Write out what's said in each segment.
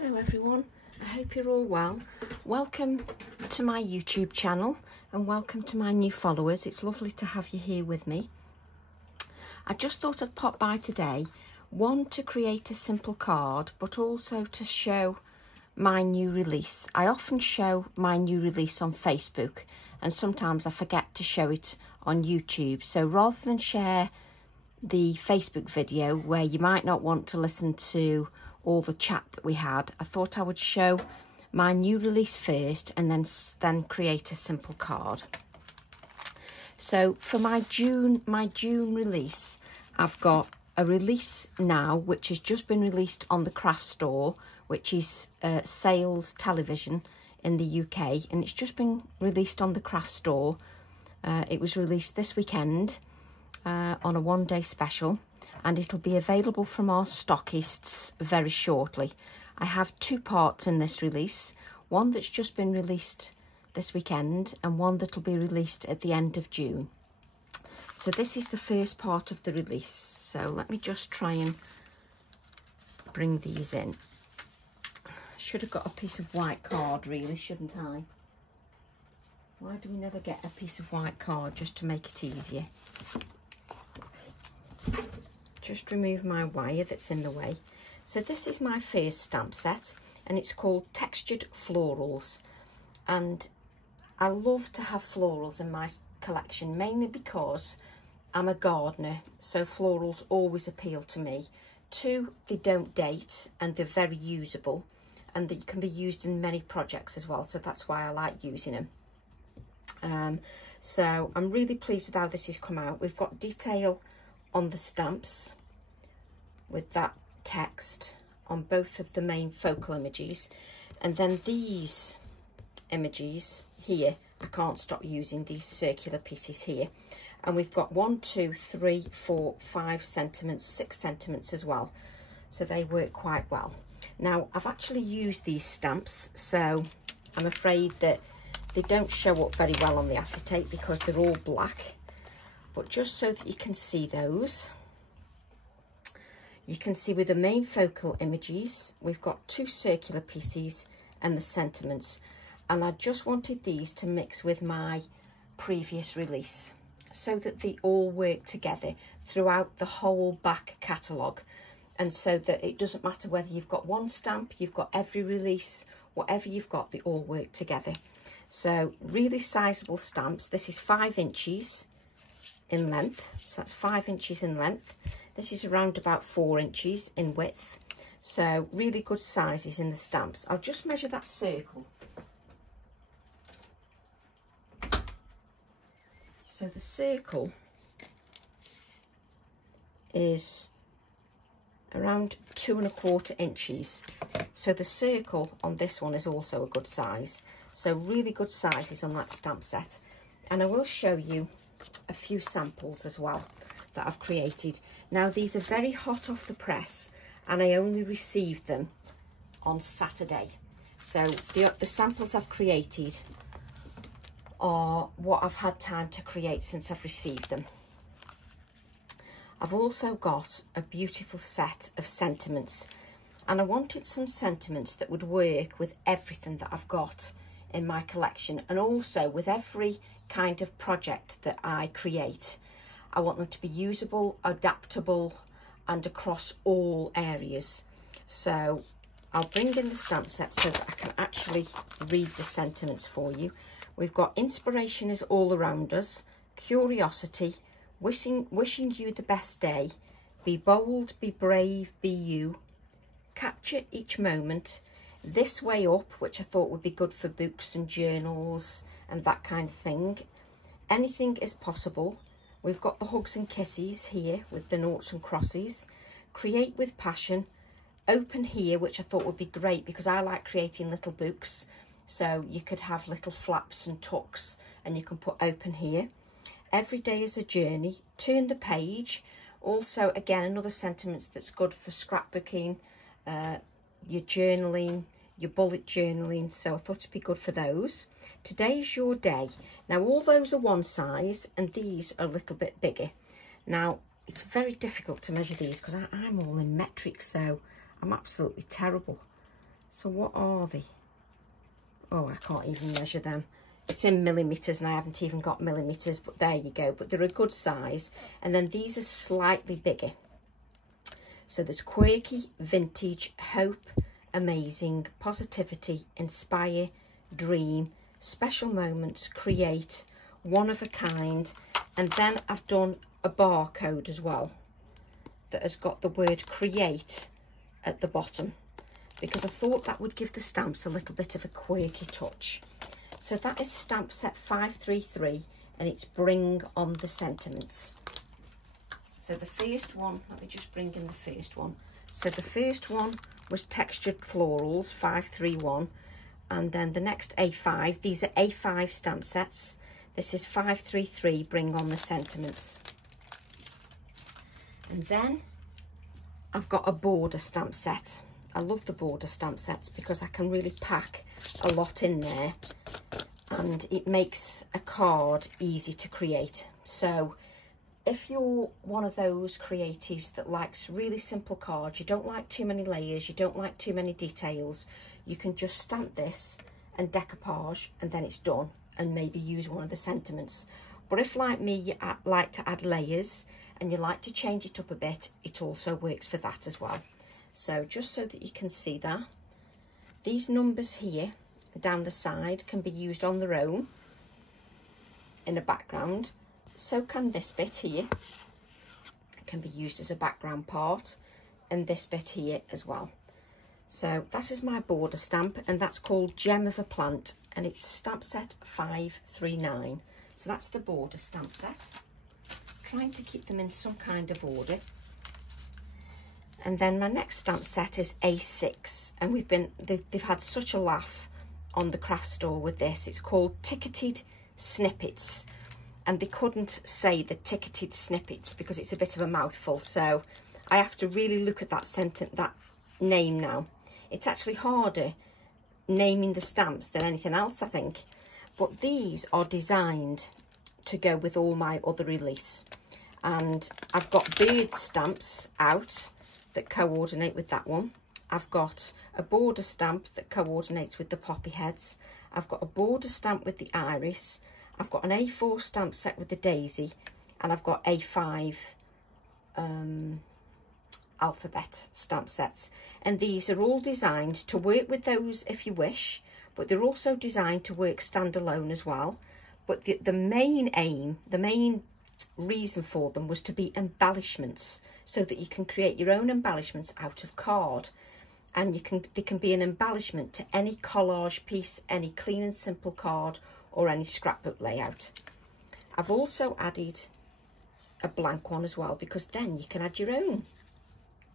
Hello everyone, I hope you're all well. Welcome to my YouTube channel and welcome to my new followers. It's lovely to have you here with me. I just thought I'd pop by today, one to create a simple card, but also to show my new release. I often show my new release on Facebook and sometimes I forget to show it on YouTube. So rather than share the Facebook video where you might not want to listen to all the chat that we had, I thought I would show my new release first and then create a simple card. So for my June release, I've got a release now which has just been released on the craft store, which is Sales Television in the UK, and it's just been released on the craft store. It was released this weekend on a one-day special, and it'll be available from our stockists very shortly. I have two parts in this release, one that's just been released this weekend and one that'll be released at the end of June. So this is the first part of the release. So let me just try and bring these in. Should have got a piece of white card really, shouldn't I? Why do we never get a piece of white card just to make it easier? Just remove my wire that's in the way. So this is my first stamp set and it's called Textured Florals, and I love to have florals in my collection mainly because I'm a gardener, so florals always appeal to me. Two, they don't date and they're very usable and they can be used in many projects as well, so that's why I like using them. So I'm really pleased with how this has come out. We've got detail on the stamps with that text on both of the main focal images, and then these images here, I can't stop using these circular pieces here, and we've got 1, 2, 3, 4, 5 sentiments, 6 sentiments as well, so they work quite well. Now I've actually used these stamps, so I'm afraid that they don't show up very well on the acetate because they're all black, but just so that you can see those, you can see with the main focal images, we've got 2 circular pieces and the sentiments. And I just wanted these to mix with my previous release so that they all work together throughout the whole back catalogue. And so that it doesn't matter whether you've got one stamp, you've got every release, whatever you've got, they all work together. So really sizable stamps. This is 5 inches in length, so that's 5 inches in length. This is around about 4 inches in width, so really good sizes in the stamps. I'll just measure that circle. So the circle is around 2 1/4 inches, so the circle on this one is also a good size, so really good sizes on that stamp set. And I will show you a few samples as well that I've created. Now these are very hot off the press and I only received them on Saturday, so the samples I've created are what I've had time to create since I've received them. I've also got a beautiful set of sentiments, and I wanted some sentiments that would work with everything that I've got in my collection and also with every kind of project that I create. I want them to be usable, adaptable, and across all areas. So I'll bring in the stamp set so that I can actually read the sentiments for you. We've got inspiration is all around us, curiosity, wishing you the best day, be bold, be brave, be you, capture each moment, this way up, which I thought would be good for books and journals and that kind of thing. Anything is possible. We've got the hugs and kisses here with the noughts and crosses. Create with passion. Open here, which I thought would be great because I like creating little books. So you could have little flaps and tucks and you can put open here. Every day is a journey. Turn the page. Also, again, another sentiment that's good for scrapbooking, your journaling, your bullet journaling, so I thought it'd be good for those. Today's your day. Now all those are one size and these are a little bit bigger. Now it's very difficult to measure these because I'm all in metric, so I'm absolutely terrible. So what are they? Oh, I can't even measure them. It's in millimetres and I haven't even got millimetres, but there you go. But they're a good size. And then these are slightly bigger. So there's quirky, vintage, hope, amazing, positivity, inspire, dream, special moments, create, one of a kind. And then I've done a barcode as well that has got the word create at the bottom, because I thought that would give the stamps a little bit of a quirky touch. So that is stamp set 533 and it's Bring on the Sentiments. So the first one, let me just bring in the first one. So the first one was Textured Florals 531, and then the next A5, these are A5 stamp sets. This is 533 Bring on the Sentiments. And then I've got a border stamp set. I love the border stamp sets because I can really pack a lot in there and it makes a card easy to create. So if you're one of those creatives that likes really simple cards, you don't like too many layers, you don't like too many details, you can just stamp this and decoupage and then it's done, and maybe use one of the sentiments. But if, like me, you like to add layers and you like to change it up a bit, it also works for that as well. So just so that you can see that, these numbers here down the side can be used on their own in a background. So can this bit here. It can be used as a background part, and this bit here as well. So that is my border stamp, and that's called Gem of a Plant, and it's stamp set 539. So that's the border stamp set. Trying to keep them in some kind of order. And then my next stamp set is A6, and they've had such a laugh on the craft store with this. It's called Ticketed Snippets, and they couldn't say the ticketed snippets because it's a bit of a mouthful, so I have to really look at that name now. It's actually harder naming the stamps than anything else, I think, but these are designed to go with all my other release. And I've got bird stamps out that coordinate with that one. I've got a border stamp that coordinates with the poppy heads. I've got a border stamp with the iris. I've got an A4 stamp set with the daisy, and I've got A5 alphabet stamp sets. And these are all designed to work with those if you wish, but they're also designed to work standalone as well. But the main aim, the main reason for them was to be embellishments, so that you can create your own embellishments out of card. And they can be an embellishment to any collage piece, any clean and simple card, or any scrapbook layout. I've also added a blank one as well, because then you can add your own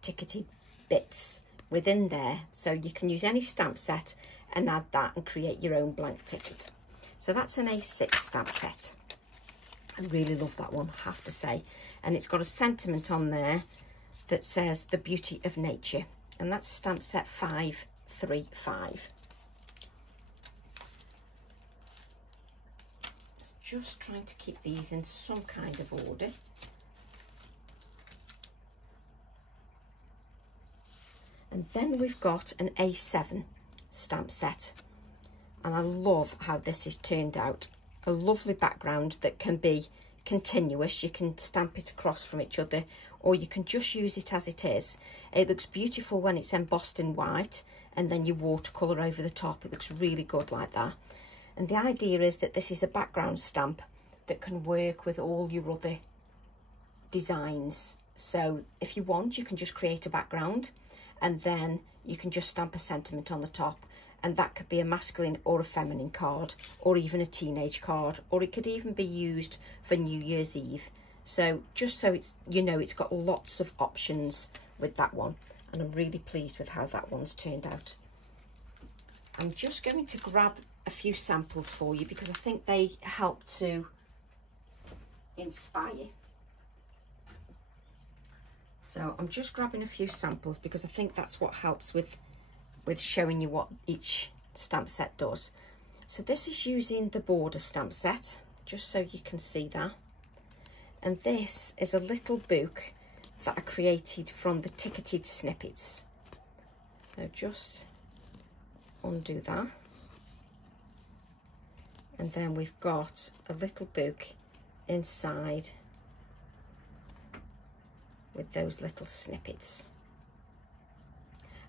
ticketed bits within there. So you can use any stamp set and add that and create your own blank ticket. So that's an A6 stamp set. I really love that one, I have to say. And it's got a sentiment on there that says the beauty of nature. And that's stamp set 535. Just trying to keep these in some kind of order. And then we've got an A7 stamp set. And I love how this is turned out. A lovely background that can be continuous. You can stamp it across from each other, or you can just use it as it is. It looks beautiful when it's embossed in white, and then you watercolour over the top. It looks really good like that. And the idea is that this is a background stamp that can work with all your other designs. So if you want, you can just create a background, and then you can just stamp a sentiment on the top. And that could be a masculine or a feminine card, or even a teenage card, or it could even be used for New Year's Eve. So just so it's, you know, it's got lots of options with that one. And I'm really pleased with how that one's turned out. I'm just going to grab a few samples for you because I think they help to inspire. So I'm just grabbing a few samples because I think that's what helps with showing you what each stamp set does. So this is using the border stamp set, just so you can see that. And this is a little book that I created from the ticketed snippets. So just undo that. And then we've got a little book inside with those little snippets.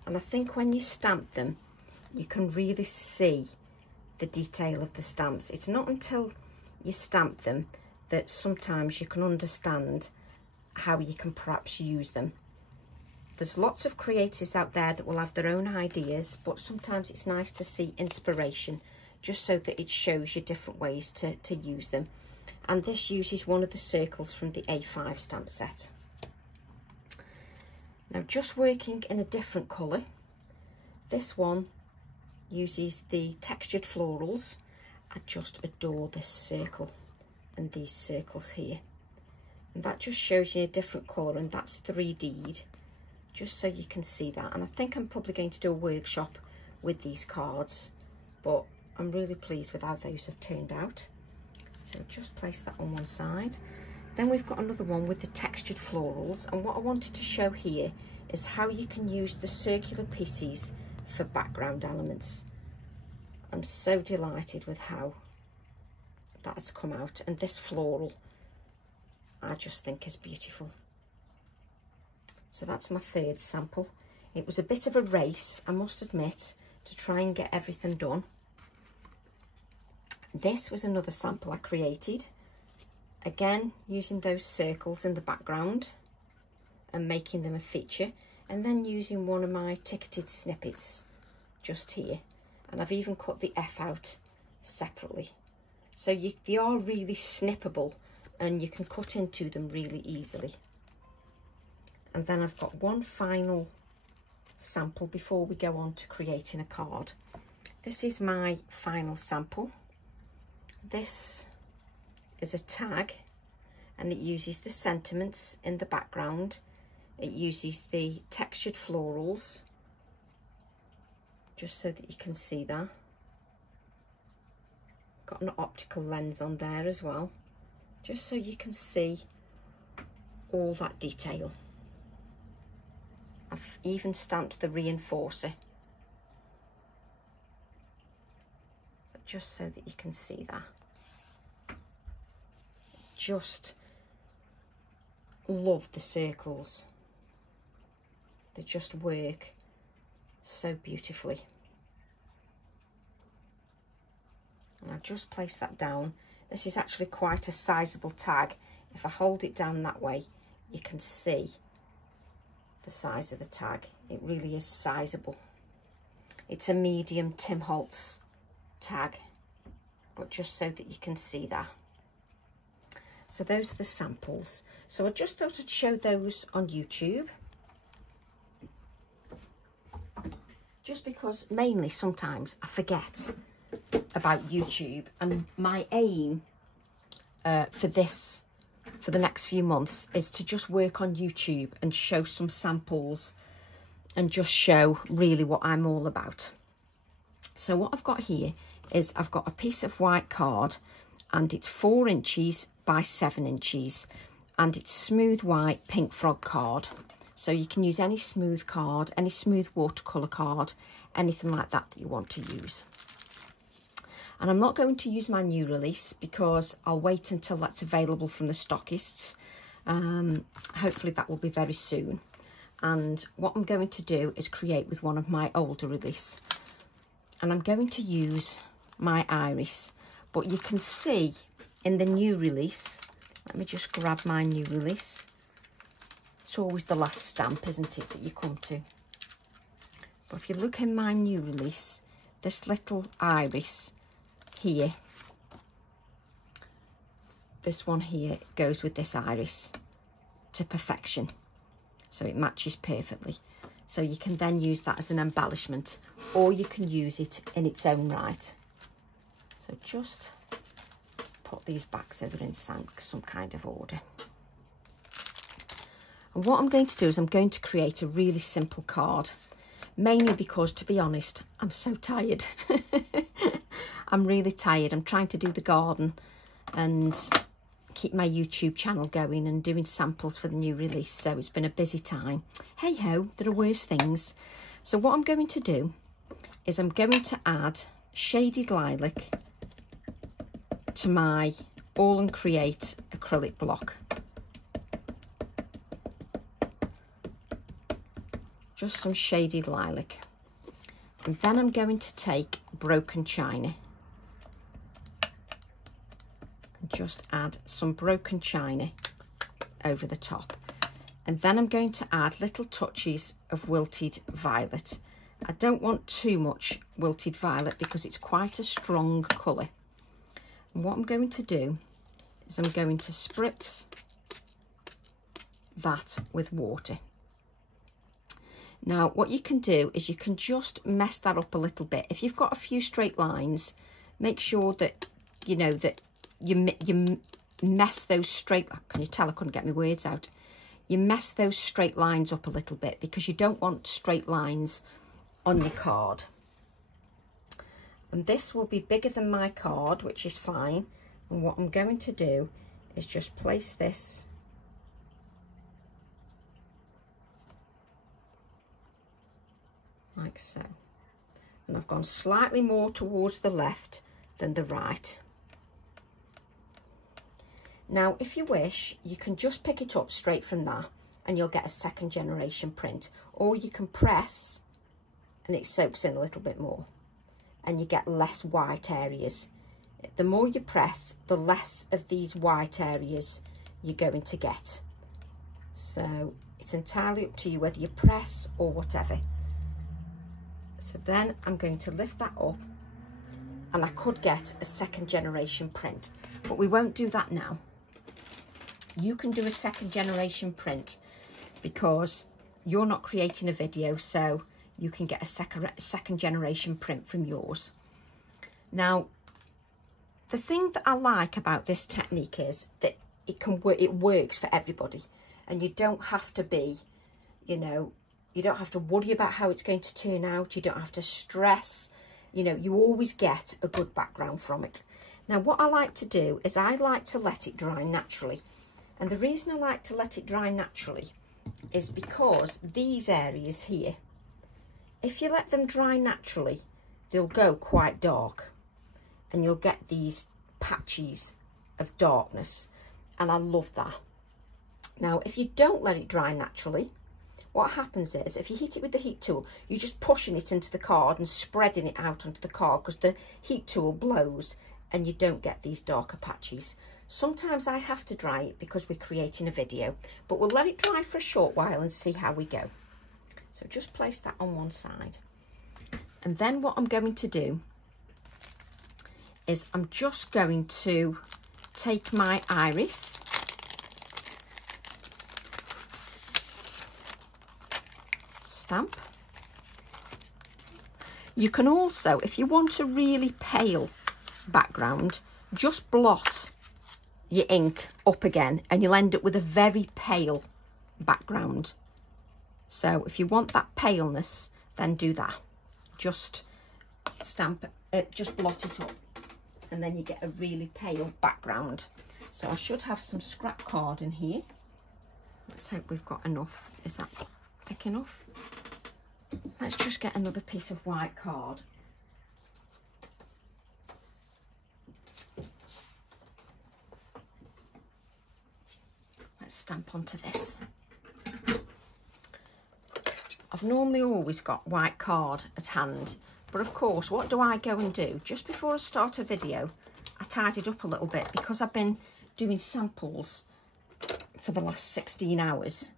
And I think when you stamp them, you can really see the detail of the stamps. It's not until you stamp them that sometimes you can understand how you can perhaps use them. There's lots of creatives out there that will have their own ideas, but sometimes it's nice to see inspiration, just so that it shows you different ways to use them. And this uses one of the circles from the A5 stamp set. Now, just working in a different colour, this one uses the textured florals. I just adore this circle and these circles here. And that just shows you a different colour, and that's 3D'd, just so you can see that. And I think I'm probably going to do a workshop with these cards, but I'm really pleased with how those have turned out. So just place that on one side. Then we've got another one with the textured florals, and what I wanted to show here is how you can use the circular pieces for background elements. I'm so delighted with how that's come out, and this floral I just think is beautiful. So that's my third sample. It was a bit of a race, I must admit, to try and get everything done. This was another sample I created, again using those circles in the background and making them a feature, and then using one of my ticketed snippets just here, and I've even cut the F out separately, so they are really snippable and you can cut into them really easily. And then I've got one final sample before we go on to creating a card. This is my final sample. This is a tag, and it uses the sentiments in the background. It uses the textured florals, just so that you can see that. Got an optical lens on there as well, just so you can see all that detail. I've even stamped the reinforcer, just so that you can see that. Just love the circles. They just work so beautifully. And I'll just place that down. This is actually quite a sizable tag. If I hold it down that way, you can see the size of the tag. It really is sizable. It's a medium Tim Holtz tag, but just so that you can see that. So those are the samples. So I just thought I'd show those on YouTube, just because mainly sometimes I forget about YouTube, and my aim for the next few months is to just work on YouTube and show some samples and just show really what I'm all about. So what I've got here is I've got a piece of white card, and it's 4 inches by 7 inches, and it's smooth white pink frog card. So you can use any smooth card, any smooth watercolour card, anything like that that you want to use. And I'm not going to use my new release because I'll wait until that's available from the stockists. Hopefully that will be very soon. And what I'm going to do is create with one of my older release. And I'm going to use my iris. But you can see in the new release, let me just grab my new release. It's always the last stamp, isn't it, that you come to. But if you look in my new release, this little iris here, this one here goes with this iris to perfection, so it matches perfectly. So you can then use that as an embellishment, or you can use it in its own right. So just put these back so they're in some kind of order. And what I'm going to do is I'm going to create a really simple card, mainly because, to be honest, I'm so tired. I'm really tired. I'm trying to do the garden and keep my YouTube channel going and doing samples for the new release, so it's been a busy time. Hey ho, there are worse things. So what I'm going to do is I'm going to add Shaded Lilac to my AALLandCreate acrylic block. Just some Shaded Lilac. And then I'm going to take Broken China and just add some Broken China over the top. And then I'm going to add little touches of Wilted Violet. I don't want too much Wilted Violet because it's quite a strong colour. And what I'm going to do is I'm going to spritz that with water. Now, what you can do is you can just mess that up a little bit. If you've got a few straight lines, make sure that, you know, that you mess those straight... Can you tell I couldn't get my words out? You mess those straight lines up a little bit because you don't want straight lines on your card. And this will be bigger than my card, which is fine. And what I'm going to do is just place this like so. And I've gone slightly more towards the left than the right. Now, if you wish, you can just pick it up straight from that and you'll get a second generation print. Or you can press and it soaks in a little bit more and you get less white areas. The more you press, the less of these white areas you're going to get. So it's entirely up to you whether you press or whatever. So then I'm going to lift that up and I could get a second generation print, but we won't do that now. You can do a second generation print because you're not creating a video, so you can get a second generation print from yours. Now, the thing that I like about this technique is that it works for everybody, and you don't have to be, you know, you don't have to worry about how it's going to turn out. You don't have to stress. You know, you always get a good background from it. Now, what I like to do is I like to let it dry naturally. And the reason I like to let it dry naturally is because these areas here, if you let them dry naturally, they'll go quite dark. And you'll get these patches of darkness. And I love that. Now, if you don't let it dry naturally, what happens is, if you heat it with the heat tool, you're just pushing it into the card and spreading it out onto the card because the heat tool blows and you don't get these darker patches. Sometimes I have to dry it because we're creating a video, but we'll let it dry for a short while and see how we go. So just place that on one side. And then what I'm going to do is I'm just going to take my iris stamp. You can also, if you want a really pale background, just blot your ink up again and you'll end up with a very pale background. So if you want that paleness, then do that. Just stamp it, just blot it up, and then you get a really pale background. So I should have some scrap card in here. Let's hope we've got enough. Is that thick enough? Let's just get another piece of white card. Let's stamp onto this. I've normally always got white card at hand, but of course, what do I go and do? Just before I start a video, I tied it up a little bit because I've been doing samples for the last 16 hours.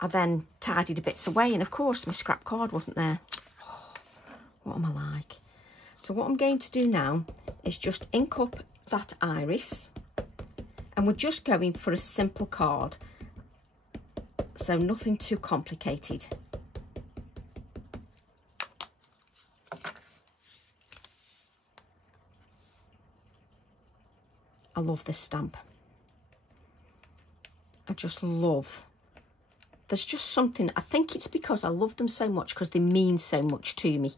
I then tidied the bits away, and of course my scrap card wasn't there. Oh, what am I like? So what I'm going to do now is just ink up that iris, and we're just going for a simple card, so nothing too complicated. I love this stamp. I just love. There's just something, I think it's because I love them so much, because they mean so much to me.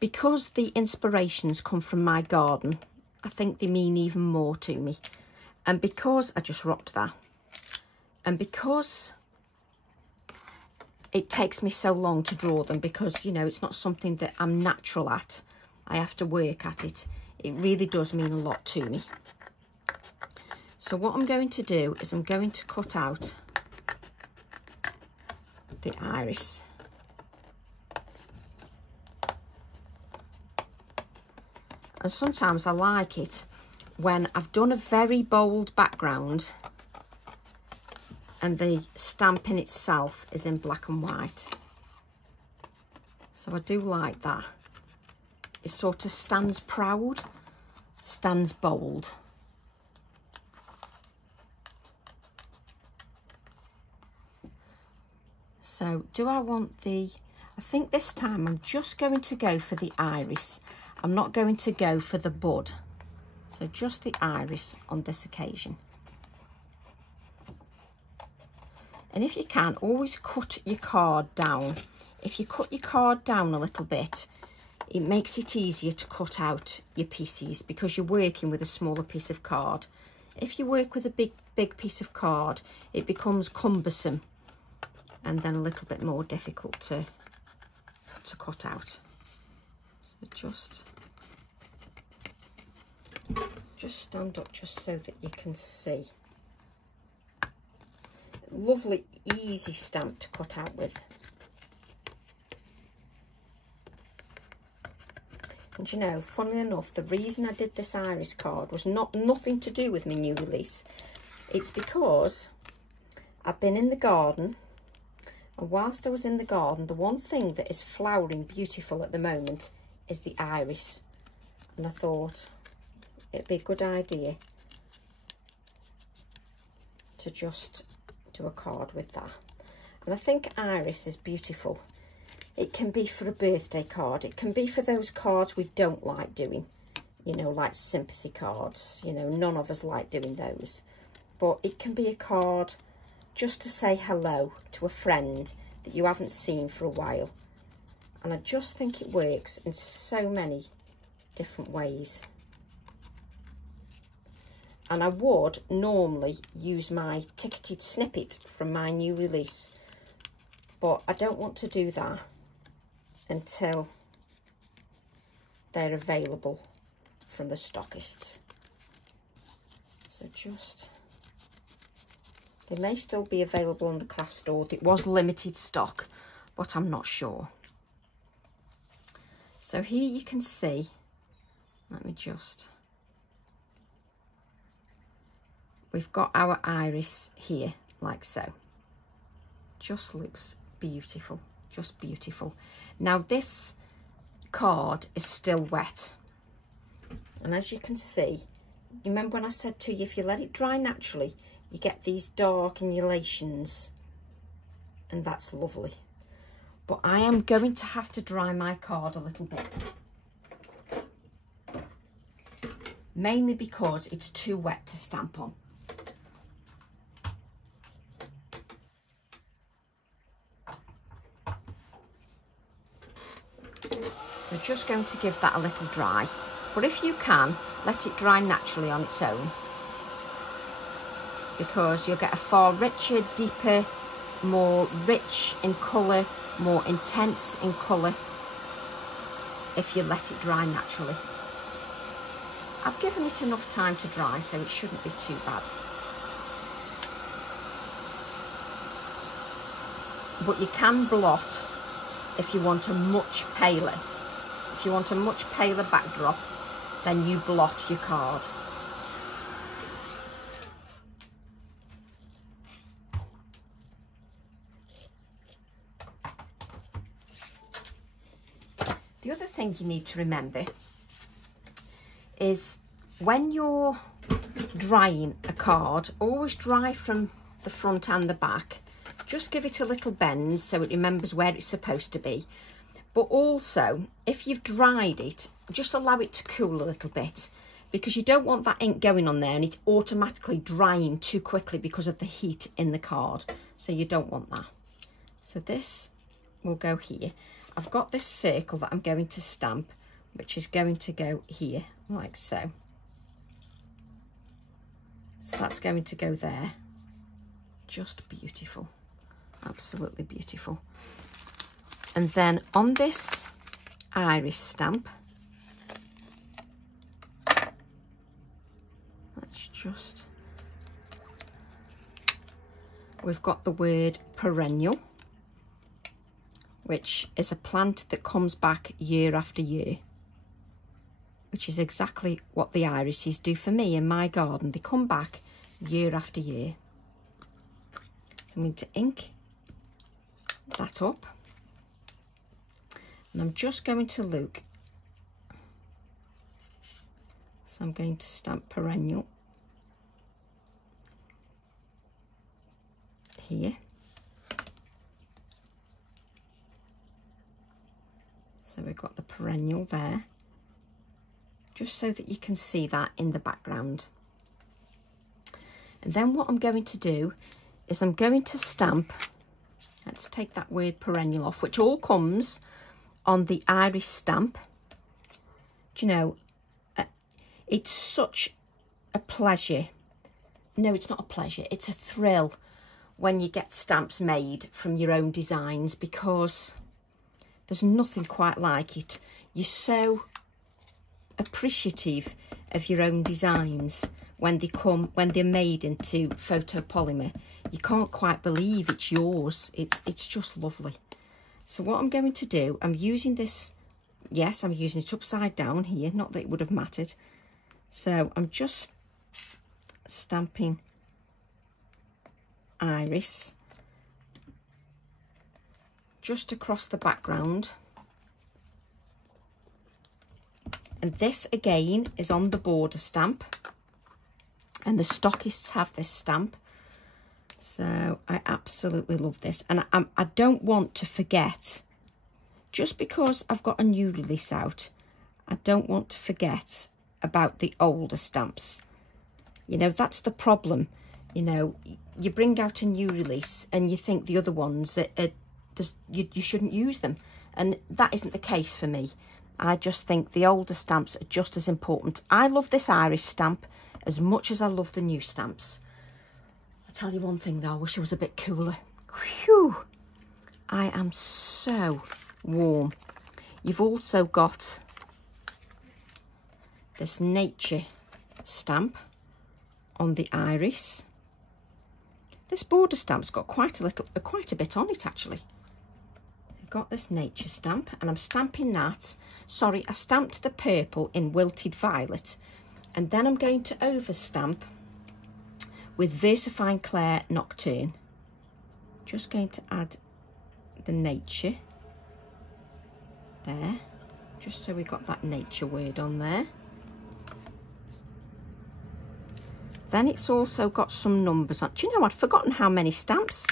Because the inspirations come from my garden, I think they mean even more to me. And because, I just rocked that. And because it takes me so long to draw them because, you know, it's not something that I'm natural at. I have to work at it. It really does mean a lot to me. So what I'm going to do is I'm going to cut out the iris. And sometimes I like it when I've done a very bold background and the stamp in itself is in black and white. So I do like that. It sort of stands proud, stands bold. So do I want the, I think this time I'm just going to go for the iris. I'm not going to go for the bud. So just the iris on this occasion. And if you can, always cut your card down. If you cut your card down a little bit, it makes it easier to cut out your pieces because you're working with a smaller piece of card. If you work with a big piece of card, it becomes cumbersome and then a little bit more difficult to cut out. So just stand up just so that you can see. Lovely, easy stamp to cut out with. And you know, funnily enough, the reason I did this iris card was nothing to do with my new release. It's because I've been in the garden, and whilst I was in the garden, the one thing that is flowering beautiful at the moment is the iris. And I thought it'd be a good idea to just do a card with that. And I think iris is beautiful. It can be for a birthday card. It can be for those cards we don't like doing, you know, like sympathy cards. You know, none of us like doing those. But it can be a card just to say hello to a friend that you haven't seen for a while. And I just think it works in so many different ways. And I would normally use my ticketed snippet from my new release, but I don't want to do that until they're available from the stockists. So just, they may still be available in the craft store. It was limited stock, but I'm not sure. So here you can see, let me just, we've got our iris here, like so. Just looks beautiful, just beautiful. Now this card is still wet. And as you can see, you remember when I said to you, if you let it dry naturally, you get these dark annulations, and that's lovely. But I am going to have to dry my card a little bit. Mainly because it's too wet to stamp on. So just going to give that a little dry. But if you can, let it dry naturally on its own, because you'll get a far richer, deeper, more rich in colour, more intense in colour if you let it dry naturally. I've given it enough time to dry, so it shouldn't be too bad. But you can blot if you want a much paler. If you want a much paler backdrop, then you blot your card. The other thing you need to remember is when you're drying a card, always dry from the front and the back. Just give it a little bend so it remembers where it's supposed to be. But also, if you've dried it, just allow it to cool a little bit, because you don't want that ink going on there and it automatically drying too quickly because of the heat in the card. So you don't want that. So this will go here. I've got this circle that I'm going to stamp, which is going to go here, like so. So that's going to go there. Just beautiful. Absolutely beautiful. And then on this iris stamp, let's just, we've got the word perennial, which is a plant that comes back year after year, which is exactly what the irises do for me in my garden. They come back year after year. So I'm going to ink that up, and I'm just going to look. So I'm going to stamp perennial here. So we've got the perennial there, just so that you can see that in the background. And then what I'm going to do is I'm going to stamp, let's take that word perennial off, which all comes on the iris stamp. Do you know, it's such a pleasure. No, it's not a pleasure, it's a thrill when you get stamps made from your own designs, because there's nothing quite like it. You're so appreciative of your own designs when they're made into photopolymer. You can't quite believe it's yours. It's just lovely. So what I'm going to do, I'm using this, yes, I'm using it upside down here, not that it would have mattered. So I'm just stamping iris just across the background. And this again is on the border stamp, and the stockists have this stamp. So I absolutely love this, and I don't want to forget, just because I've got a new release out, I don't want to forget about the older stamps. You know, that's the problem. You know, you bring out a new release and you think the other ones you shouldn't use them, and that isn't the case for me. I just think the older stamps are just as important. I love this iris stamp as much as I love the new stamps. I'll tell you one thing though, I wish I was a bit cooler. Whew! I am so warm. You've also got this nature stamp on the iris. This border stamp's got quite a bit on it actually. I've got this nature stamp, and I'm stamping that. Sorry, I stamped the purple in wilted violet, and then I'm going to overstamp with Versafine Clair Nocturne. Just going to add the nature there, just so we got that nature word on there. Then it's also got some numbers on. Do you know, I'd forgotten how many stamps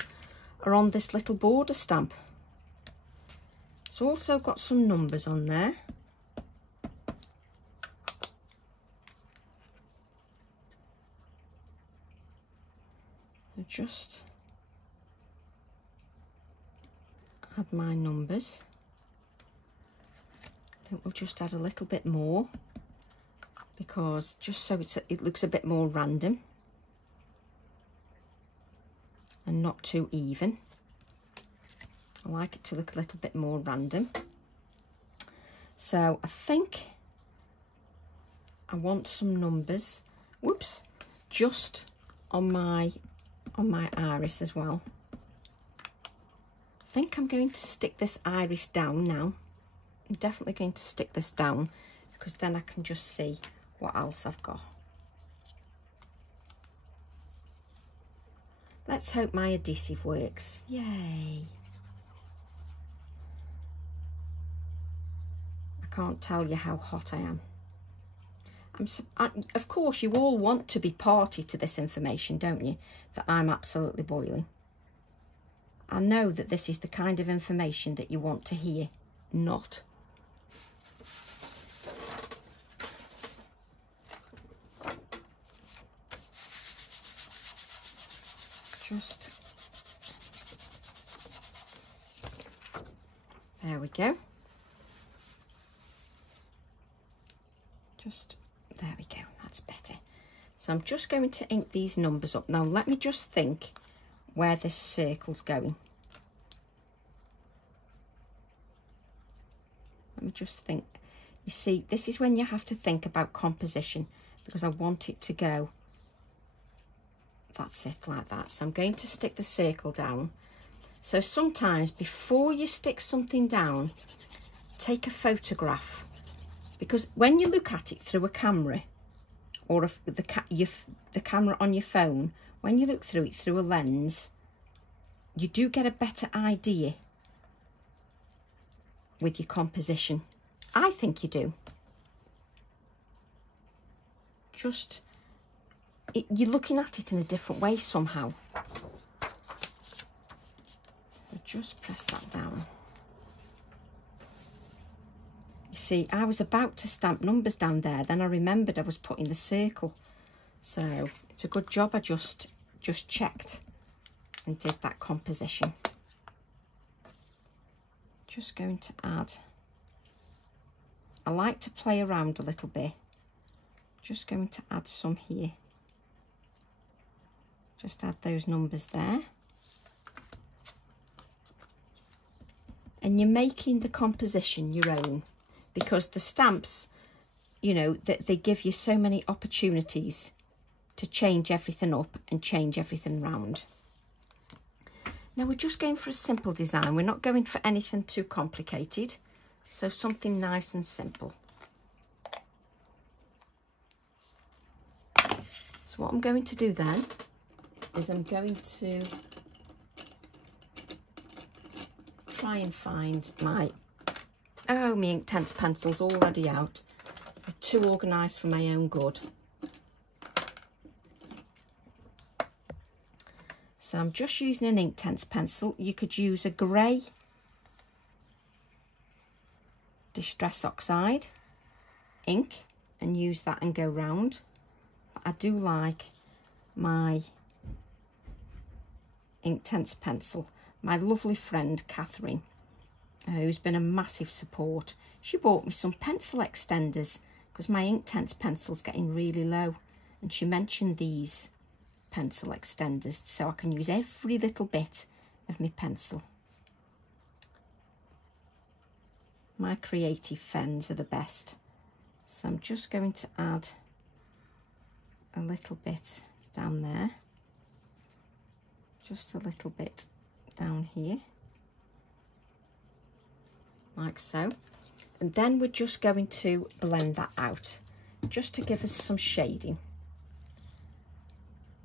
are on this little border stamp. It's also got some numbers on there. I'll just add my numbers. I think we'll just add a little bit more, because just so it looks a bit more random and not too even. I like it to look a little bit more random. So I think I want some numbers, whoops, just on my iris as well. I think I'm going to stick this iris down now. I'm definitely going to stick this down, because then I can just see what else I've got. Let's hope my adhesive works. Yay! I can't tell you how hot I am. Of course, you all want to be party to this information, don't you? That I'm absolutely boiling. I know that this is the kind of information that you want to hear, not. Just, there we go. Just, there we go, that's better. So I'm just going to ink these numbers up. Now let me just think where this circle's going. Let me just think. You see, this is when you have to think about composition, because I want it to go, that's it, like that. So I'm going to stick the circle down. So sometimes before you stick something down, take a photograph, because when you look at it through a camera, or the camera on your phone, when you look through it through a lens, you do get a better idea with your composition. I think you do. Just, you're looking at it in a different way somehow. So just press that down. You see, I was about to stamp numbers down there, then I remembered I was putting the circle. So it's a good job I just checked and did that composition. Just going to add, I like to play around a little bit. Just going to add some here. Just add those numbers there. And you're making the composition your own, because the stamps, you know, they give you so many opportunities to change everything up and change everything round. Now we're just going for a simple design. We're not going for anything too complicated. So something nice and simple. So what I'm going to do then is I'm going to try and find my Inktense pencils already out. They're too organised for my own good. So I'm just using an Inktense pencil. You could use a grey Distress Oxide ink and use that and go round. But I do like my Inktense pencil. My lovely friend Catherine, who's been a massive support, she bought me some pencil extenders because my Inktense pencil's getting really low, and she mentioned these pencil extenders so I can use every little bit of my pencil. My creative friends are the best. So I'm just going to add a little bit down there, just a little bit down here, like so, and then we're just going to blend that out just to give us some shading.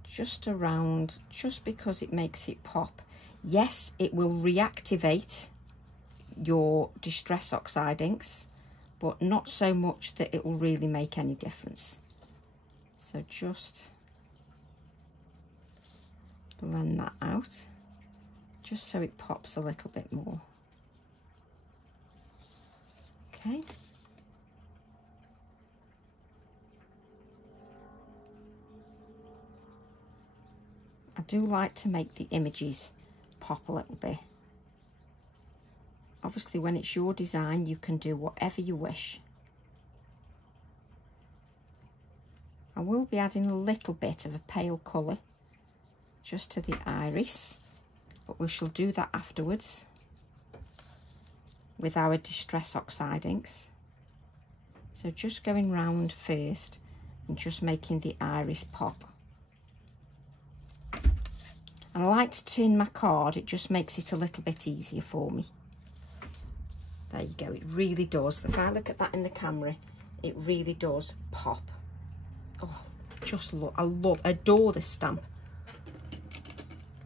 Just around, just because it makes it pop. Yes, it will reactivate your Distress Oxide inks, but not so much that it will really make any difference. So just blend that out, just so it pops a little bit more. Okay. I do like to make the images pop a little bit. Obviously, when it's your design, you can do whatever you wish. I will be adding a little bit of a pale colour just to the iris, but we shall do that afterwards with our Distress Oxide inks. So just going round first and just making the iris pop. And I like to turn my card, it just makes it a little bit easier for me. There you go, it really does. If I look at that in the camera, it really does pop. Oh, just look, adore this stamp.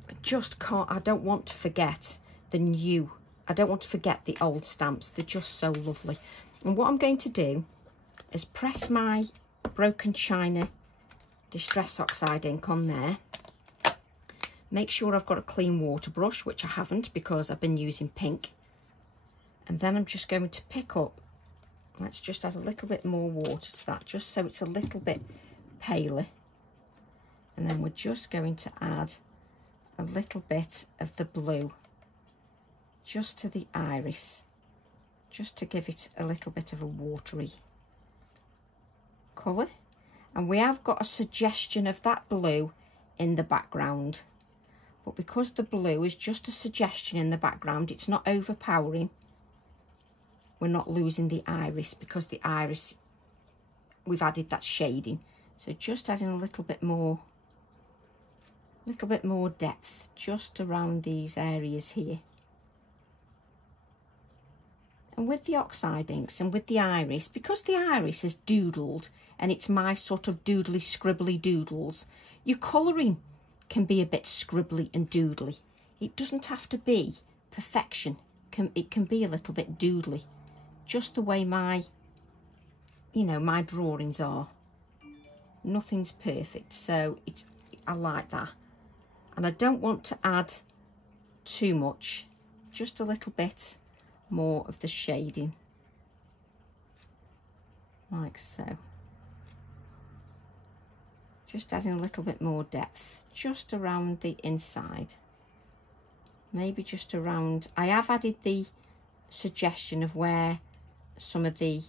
I just can't, I don't want to forget the new, I don't want to forget the old stamps. They're just so lovely. And what I'm going to do is press my Broken China Distress Oxide ink on there. Make sure I've got a clean water brush, which I haven't because I've been using pink. And then I'm just going to pick up, let's just add a little bit more water to that, just so it's a little bit paler. And then we're just going to add a little bit of the blue, just to the iris, just to give it a little bit of a watery colour. And we have got a suggestion of that blue in the background. But because the blue is just a suggestion in the background, it's not overpowering. we're not losing the iris, because the iris, we've added that shading. So just adding a little bit more depth just around these areas here. And with the oxide inks and with the iris, because the iris is doodled and it's my sort of doodly scribbly doodles, your colouring can be a bit scribbly and doodly. It doesn't have to be perfection. It can be a little bit doodly, just the way my, you know, my drawings are. Nothing's perfect, so I like that. And I don't want to add too much, just a little bit more of the shading, like so. Just adding a little bit more depth just around the inside, maybe just around. I have added the suggestion of where some of the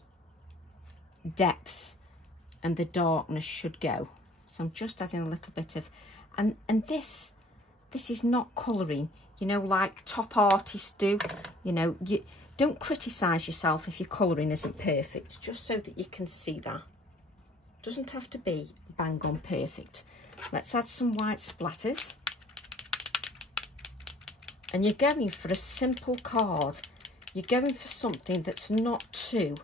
depth and the darkness should go, so I'm just adding a little bit of, and this is not colouring, you know, like top artists do. You know, you don't criticise yourself if your colouring isn't perfect, just so that you can see that. Doesn't have to be bang on perfect. Let's add some white splatters. And you're going for a simple card. You're going for something that's not too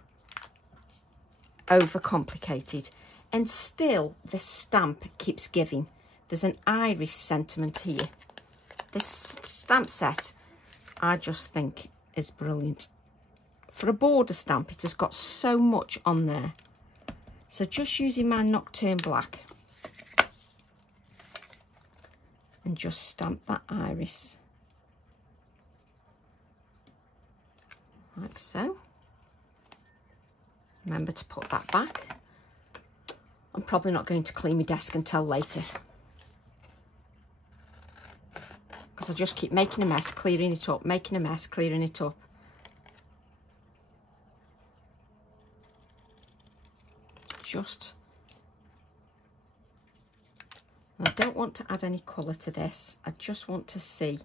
overcomplicated. And still, the stamp keeps giving. There's an iris sentiment here. This stamp set, I just think, is brilliant. For a border stamp, it has got so much on there. So just using my Nocturne Black and just stamp that iris like so. Remember to put that back. I'm probably not going to clean my desk until later, because I just keep making a mess, clearing it up, making a mess, clearing it up. Just, and I don't want to add any colour to this. I just want to see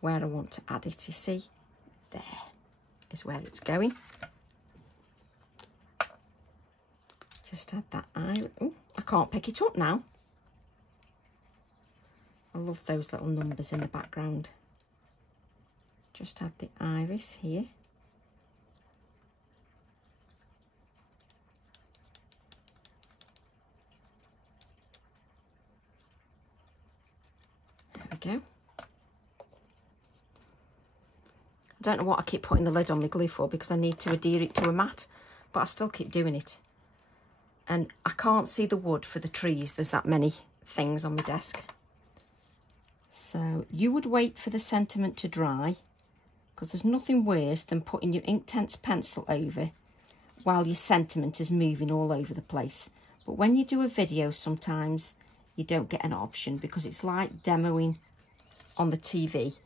where I want to add it. You see, there is where it's going. Just add that eye. Oh, I can't pick it up now. I love those little numbers in the background. Just add the iris here. There we go. I don't know what I keep putting the lid on my glue for, because I need to adhere it to a mat, but I still keep doing it. And I can't see the wood for the trees. There's that many things on my desk. So you would wait for the sentiment to dry, because there's nothing worse than putting your Inktense pencil over while your sentiment is moving all over the place. But when you do a video, sometimes you don't get an option, because it's like demoing on the TV.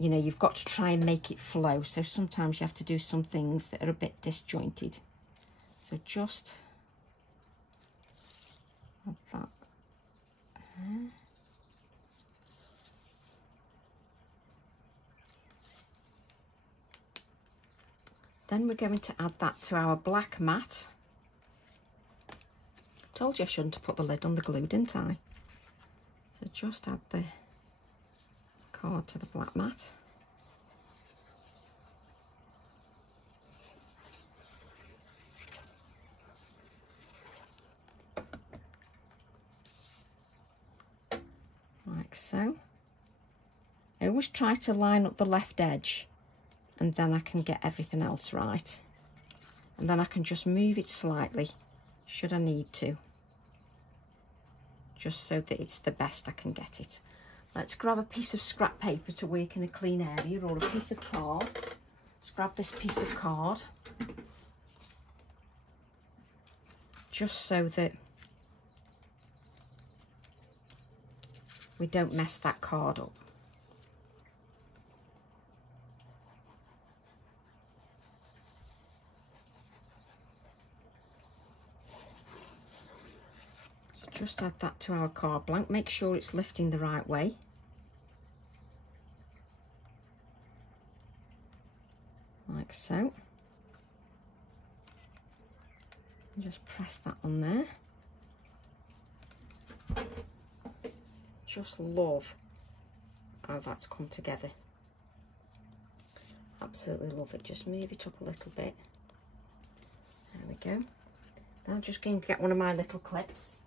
You know, you've got to try and make it flow. So sometimes you have to do some things that are a bit disjointed. So just add that there. Then we're going to add that to our black mat. Told you I shouldn't have put the lid on the glue, didn't I? So just add the card to the black mat. Like so. I always try to line up the left edge, and then I can get everything else right. And then I can just move it slightly, should I need to, just so that it's the best I can get it. Let's grab a piece of scrap paper to work in a clean area, or a piece of card. Let's grab this piece of card, just so that we don't mess that card up. Just add that to our card blank. Make sure it's lifting the right way. Like so. Just press that on there. Just love how that's come together. Absolutely love it. Just move it up a little bit. There we go. Now I'm just going to get one of my little clips.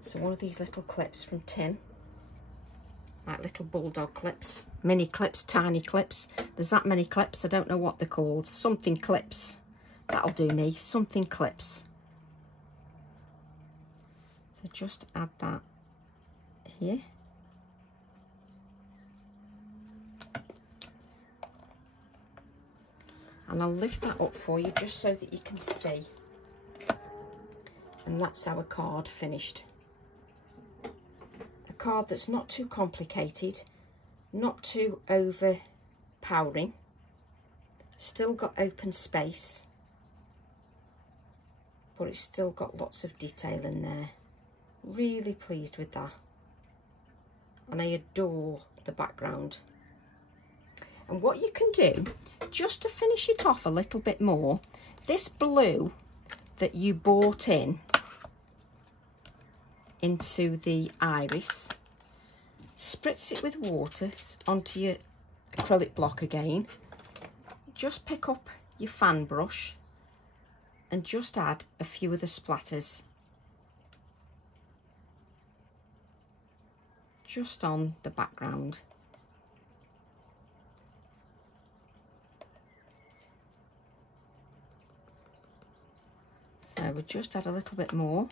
So one of these little clips from tin, like little bulldog clips, mini clips, tiny clips. There's that many clips, I don't know what they're called. Something clips. That'll do me. Something clips. So just add that here. And I'll lift that up for you just so that you can see. And that's our card finished. A card that's not too complicated, not too overpowering, still got open space, but it's still got lots of detail in there. Really pleased with that. And I adore the background. And what you can do, just to finish it off a little bit more, this blue that you bought into the iris, spritz it with water onto your acrylic block again. Just pick up your fan brush and just add a few of the splatters just on the background. So we'll just add a little bit more.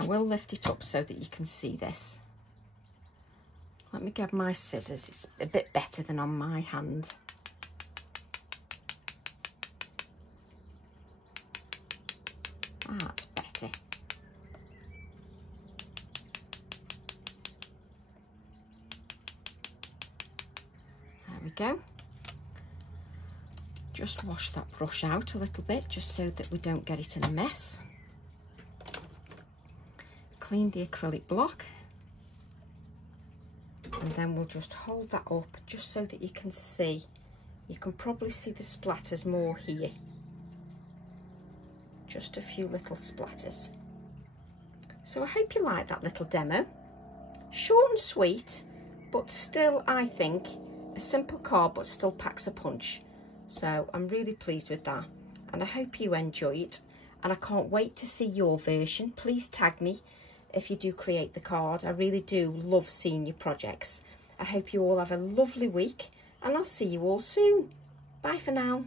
I will lift it up so that you can see this. Let me grab my scissors, it's a bit better than on my hand. That's better. There we go. Just wash that brush out a little bit just so that we don't get it in a mess. Clean the acrylic block. And then we'll just hold that up just so that you can see. You can probably see the splatters more here. Just a few little splatters. So I hope you like that little demo. Short and sweet, but still, I think, a simple card, but still packs a punch. So I'm really pleased with that. And I hope you enjoy it. And I can't wait to see your version. Please tag me if you do create the card. I really do love seeing your projects. I hope you all have a lovely week, and I'll see you all soon. Bye for now.